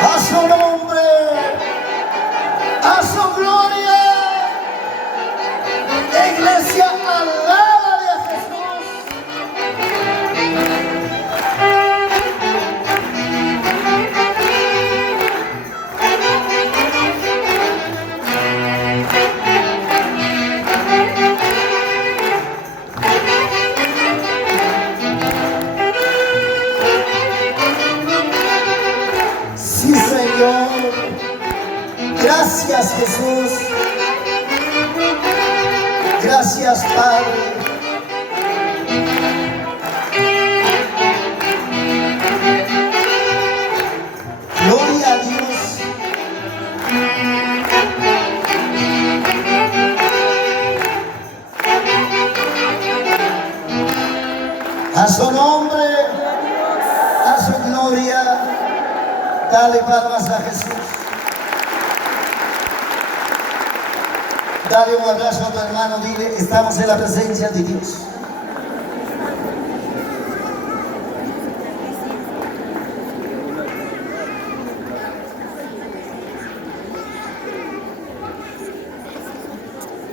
A su nombre, a su gloria, iglesia, alábale a Jesús. Sí, Señor. Gracias, Jesús. Gracias, Padre. Gloria a Dios. A su nombre, a su gloria. Dale palmas a Jesús. Dale un abrazo a tu hermano, dile, estamos en la presencia de Dios.